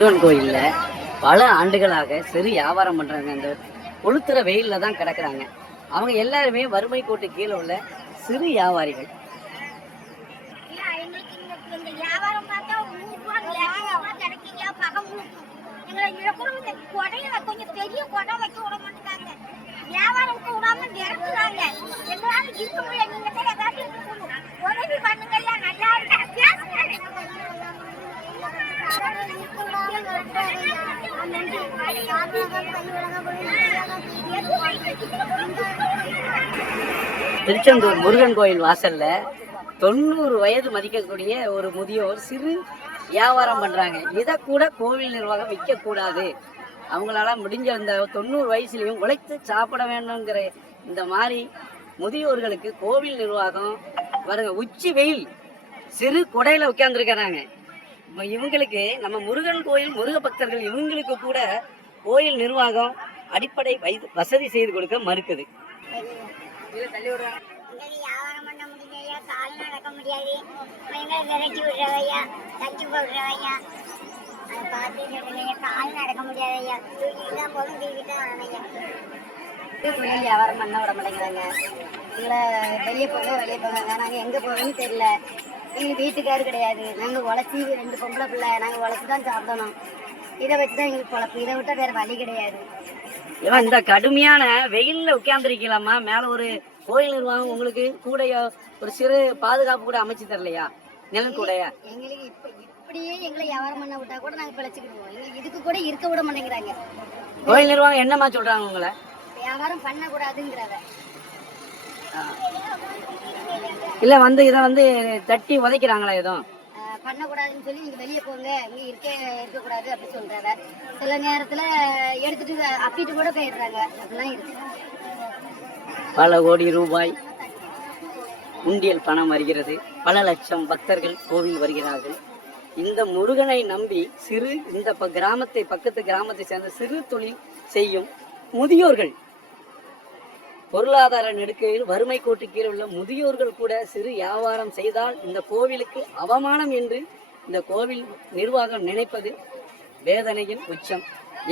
முருகன் கோயிலில் பல ஆண்டுகளாக சிறு வியாபாரம் பண்ணுறாங்க அந்த கொளுத்துற வெயிலில் தான் கிடக்குறாங்க அவங்க எல்லாருமே வறுமை கோட்டு கீழே உள்ள சிறு வியாபாரிகள் கொஞ்சம் பெரிய கொடை வைக்க விட மாட்டேங்காங்க. வியாபாரம் விடாம நிரப்புறாங்க. எங்களால இருக்க முடியாது திருச்செந்தூர் முருகன் கோயில் வாசல்ல தொண்ணூறு வயது மதிக்கக்கூடிய ஒரு முதியோர் சிறு வியாபாரம் பண்றாங்க. இதை கூட கோவில் நிர்வாகம் விற்க கூடாது அவங்களால முடிஞ்ச அந்த தொண்ணூறு வயசுலயும் உழைத்து சாப்பிட வேண்டும்ங்கிற இந்த மாதிரி முதியோர்களுக்கு கோவில் நிர்வாகம் வருங்க உச்சி வெயில் சிறு குடையில உட்கார்ந்துருக்கிறாங்க. இவங்களுக்கு நம்ம முருகன் கோயில் முருக பக்தர்கள் இவங்களுக்கு கூட கோயில் நிர்வாகம் அடிப்படை வயது வசதி செய்து கொடுக்க மறுக்குது. வியாபாரம் பண்ண விட மாட்டேங்கிறாங்க. எங்களை வெளியே போக வெளியே போகிறாங்க நாங்கள் எங்கே போகிறோம்னு தெரியல. எங்கள் வீட்டுக்காரு கிடையாது. நாங்கள் உழைச்சி ரெண்டு பொம்பளை பிள்ளை நாங்கள் உழைச்சி தான் சாப்பிடணும். இதை வச்சு தான் எங்களுக்கு பொழப்பு. இதை விட்டால் வேறு வழி கிடையாது. ஏன்னா இந்த கடுமையான வெயில்ல உட்கார்ந்துருக்கலாமா மேல ஒரு கோயில் நிர்வாகம் உங்களுக்கு கூட ஒரு சிறு பாதுகாப்பு கூட அமைச்சு தரலையா? நிழல் கூடயா எங்களுக்கு இப்போ இப்படியே எங்களை வியாபாரம் பண்ண விட்டா கூட நாங்கள் பிழைச்சிக்கிடுவோம். எங்களுக்கு இதுக்கு கூட இருக்க விட மாட்டேங்கிறாங்க. கோயில் நிர்வாகம் என்னமா சொல்றாங்க உங்களை? வியாபாரம் பண்ணக்கூடாதுங்கிறத. இல்ல வந்து இதை வந்து தட்டி உதைக்கிறாங்களா எதுவும் பண்ணக்கூடாதுன்னு சொல்லி நீங்கள் வெளியே போங்க. இங்கே இருக்க இருக்கக்கூடாது அப்படி சொல்கிறாங்க சில நேரத்தில் எடுத்துட்டு அப்பிட்டு கூட போயிடுறாங்க. அப்படிலாம் இருக்கு. பல கோடி ரூபாய் உண்டியல் பணம் வருகிறது. பல லட்சம் பக்தர்கள் கோவில் வருகிறார்கள். இந்த முருகனை நம்பி சிறு இந்த கிராமத்தை பக்கத்து கிராமத்தை சேர்ந்த சிறு தொழில் செய்யும் முதியோர்கள் பொருளாதார நெருக்கடியில் வறுமை கோட்டு கீழே உள்ள முதியோர்கள் கூட சிறு வியாபாரம் செய்தால் இந்த கோவிலுக்கு அவமானம் என்று இந்த கோவில் நிர்வாகம் நினைப்பது வேதனையின் உச்சம்.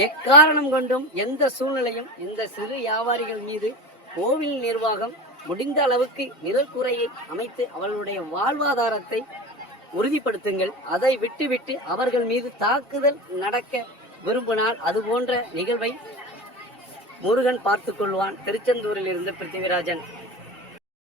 எக்காரணம் கொண்டும் எந்த சூழ்நிலையும் இந்த சிறு வியாபாரிகள் மீது கோவில் நிர்வாகம் முடிந்த அளவுக்கு நிழற்குறையை அமைத்து அவர்களுடைய வாழ்வாதாரத்தை உறுதிப்படுத்துங்கள். அதை விட்டுவிட்டு அவர்கள் மீது தாக்குதல் நடக்க விரும்பினால் அது போன்ற நிகழ்வை முருகன் பார்த்துக் கொள்வான் திருச்செந்தூரில் இருந்து பிருத்திவிராஜன்.